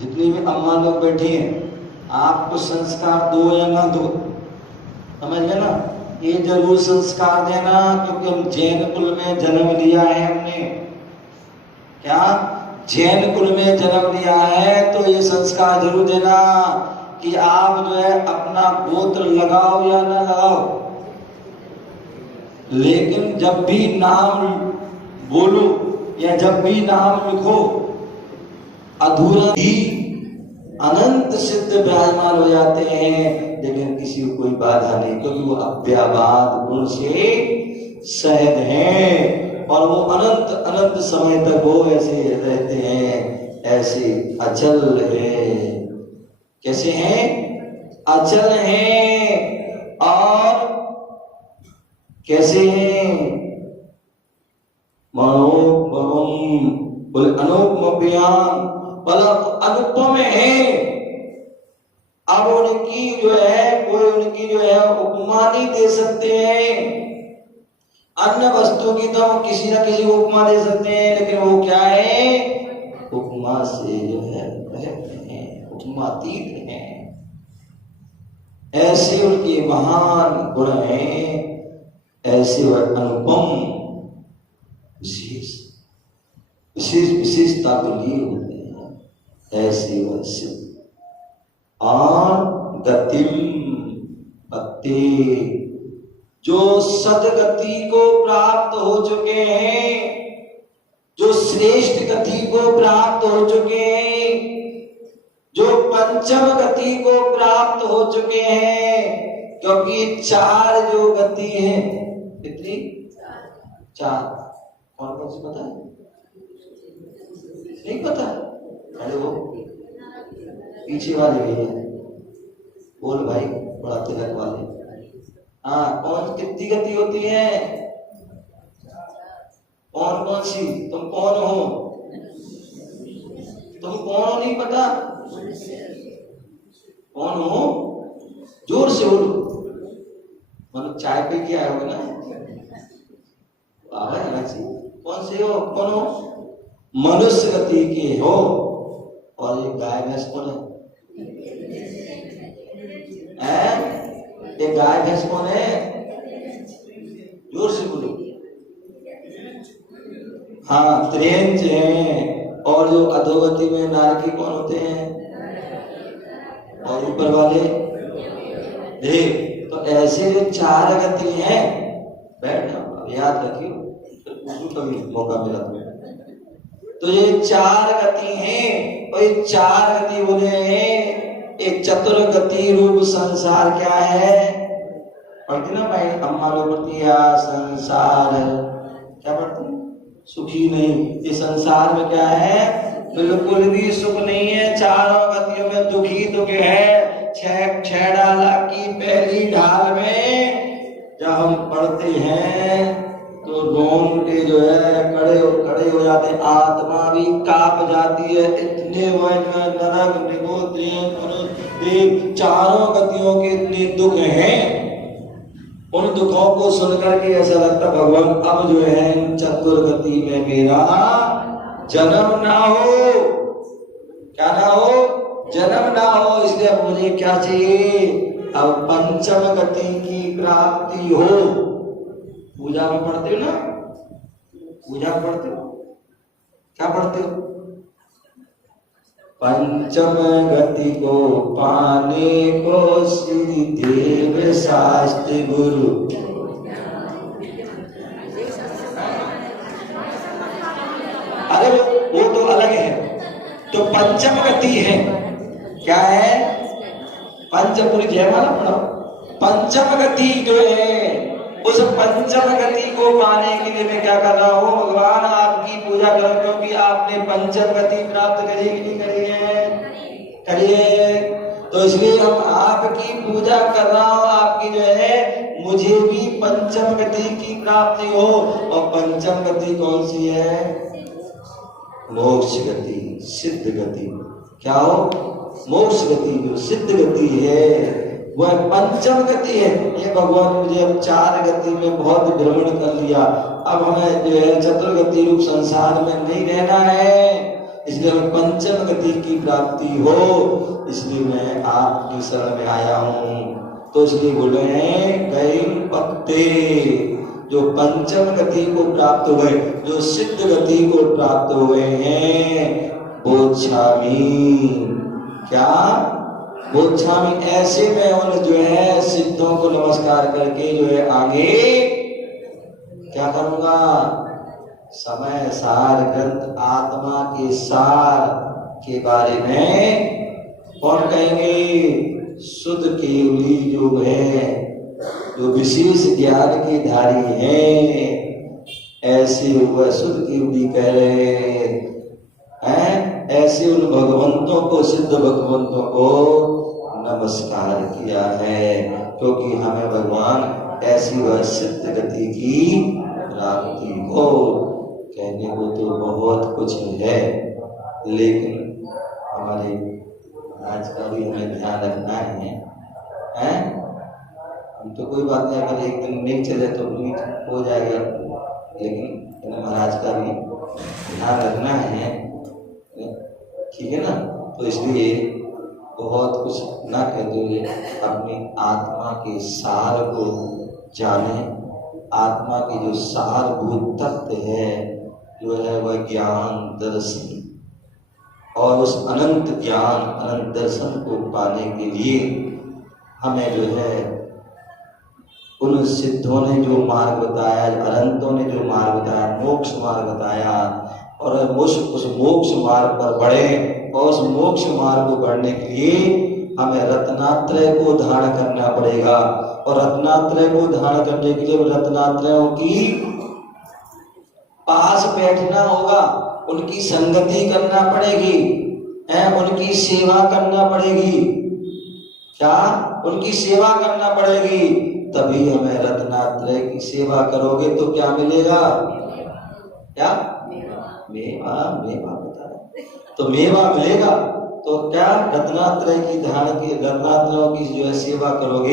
जितनी भी अम्मा लोग बैठी हैं, आपको संस्कार दो या ना दो, समझ गए ना, ये जरूर संस्कार देना, क्योंकि हम जैन कुल में जन्म लिया है हमने। क्या जैन कुल में जन्म लिया है, तो ये संस्कार जरूर देना कि आप जो है अपना गोत्र लगाओ या ना लगाओ, लेकिन जब भी नाम बोलो या जब भी नाम लिखो, अधूरा ही अनंत सिद्ध विराजमान हो जाते हैं, लेकिन किसी को कोई बाधा नहीं, क्योंकि वो अव्याबाद गुण से सहज हैं और वो अनंत अनंत समय तक वो ऐसे रहते हैं, ऐसे अचल है। कैसे हैं? अचल हैं। और कैसे हैं? अनुपम है। अब उनकी जो है कोई उनकी जो है उपमा नहीं दे सकते हैं। अन्य वस्तु की तो हम किसी न किसी उपमा दे सकते हैं, लेकिन वो क्या है? उपमा से जो है रहते हैं, उपमातीत हैं। ऐसे उनके महान गुण हैं, ऐसे वह अनुपम विशेषता के लिए होते हैं, ऐसे वह सिद्ध। और गतिम भक्ति, जो सदगति को प्राप्त हो चुके हैं, जो श्रेष्ठ गति को प्राप्त हो चुके हैं, जो पंचम गति को प्राप्त हो चुके हैं, क्योंकि चार जो गति है, कितनी? चार। कौन कौन सी पता है? नहीं पता? अरे वो पीछे वाले भी है, बोल भाई, बड़ा तिलक वाले। हाँ, कौन कितनी गति होती है? कौन कौन सी? तुम कौन हो? तुम कौन हो नहीं पता? कौन हो? जोर से बोलो। मतलब चाय पी के आए हो ना? कौन से हो? कौन हो? मनुष्य गति के हो। और ये गाय भैंस कौन है? ये गाय भैंस कौन है? जोर से बोलो। हाँ, त्रियंच हैं। और जो अधोगति में नारकी कौन होते हैं? और ऊपर वाले देव। तो ऐसे जो चार गति हैं, बैठ जाओ, याद रखियो, कभी मौका मिला तो ये चार गति हैं। और ये चार गति बोले हैं, एक चतुर गति रूप संसार क्या है? पढ़ती ना भाई अम्मा लोग पढ़ती है, संसार क्या पढ़ती? सुखी नहीं। ये संसार में क्या है? बिल्कुल भी सुख नहीं है, चारों गतियों में दुखी दुख है। छह डाला की पहली ढाल में जब हम पढ़ते हैं तो रोंगटे जो है खड़े हो जाते हैं, आत्मा भी कांप जाती है। इतने नरक निगोत्रिय चारों गतियों के इतने दुख हैं, उन दुखों को सुनकर के ऐसा लगता भगवान अब जो है चतुर गति में मेरा जन्म ना हो। क्या ना हो? जन्म ना हो। इसलिए अब मुझे क्या चाहिए? अब पंचम गति की प्राप्ति हो। पूजा में पढ़ते हो ना? पूजा में पढ़ते हो? क्या पढ़ते हो? पंचम गति को पाने को श्री देव शास्त्र गुरु। अरे वो तो अलग है। तो पंचम गति है, क्या है? पंचपुरी जयमाला पढ़ो। पंचम गति जो है, उस पंचम गति को पाने के लिए मैं क्या कर रहा हूँ? भगवान आपकी पूजा करो, क्योंकि आपने पंचम गति प्राप्त करी कि नहीं करी है? करी है। तो इसलिए हम आपकी पूजा कर रहा हूँ, आपकी जो है मुझे भी पंचम गति की प्राप्ति हो। और पंचम गति कौन सी है? मोक्ष गति, सिद्ध गति। क्या हो? मोक्ष गति जो सिद्ध गति है वह पंचम गति है। ये भगवान ने मुझे अब चार गति में बहुत भ्रमण कर लिया, अब हमें जो है चतुर्गति रूप संसार में नहीं रहना है। इसलिए हमें पंचम गति की प्राप्ति हो, इसलिए मैं आपकी शरण में आया हूं। तो इसलिए बोले हैं गए पक्ते, जो पंचम गति को प्राप्त हुए, जो सिद्ध गति को प्राप्त हुए हैं, बोच्छामी, क्या बोच्छामी, ऐसे में उन जो है सिद्धों को नमस्कार करके जो है आगे क्या करूंगा, समय सार ग्रंथ आत्मा के सार के बारे में कौन कहेंगे, शुद्ध केवली जो है, जो विशेष ज्ञान के धारी हैं, ऐसे वह शुद्ध केवली कह रहे हैं, ऐसे उन भगवंतों को, सिद्ध भगवंतों को नमस्कार किया है, क्योंकि हमें भगवान ऐसी वह सिद्ध गति की प्राप्ति हो। कहने को तो बहुत कुछ है, लेकिन हमारे आज का भी हमें ध्यान रखना है, हम तो कोई बात नहीं, अगर एक दिन नहीं चले तो नहीं हो जाएगा, लेकिन महाराज का भी ध्यान रखना है, ठीक है ना। तो इसलिए बहुत कुछ ना कहते हुए अपनी आत्मा के सार को जाने, आत्मा के जो सारभूत तत्व है, जो है वह ज्ञान दर्शन, और उस अनंत ज्ञान अनंत दर्शन को पाने के लिए हमें जो है उन सिद्धों ने जो मार्ग बताया, अनंतों ने जो मार्ग बताया, मोक्ष मार्ग बताया, और उस मोक्ष मार्ग पर बढ़े, और उस मोक्ष मार्ग को बढ़ने के लिए हमें रत्नात्रय को धारण करना पड़ेगा, और रत्नात्रय को धारण करने के लिए रत्नात्रयों की पास बैठना होगा, उनकी संगति करना पड़ेगी, उनकी सेवा करना पड़ेगी, क्या उनकी सेवा करना पड़ेगी, तभी हमें रत्नात्रय की सेवा करोगे तो क्या मिलेगा, क्या मेवा, मेवा बता रहे, तो मेवा मिलेगा। तो क्या रत्नात्रय की धारण की, रत्नात्रयों की जो है सेवा करोगे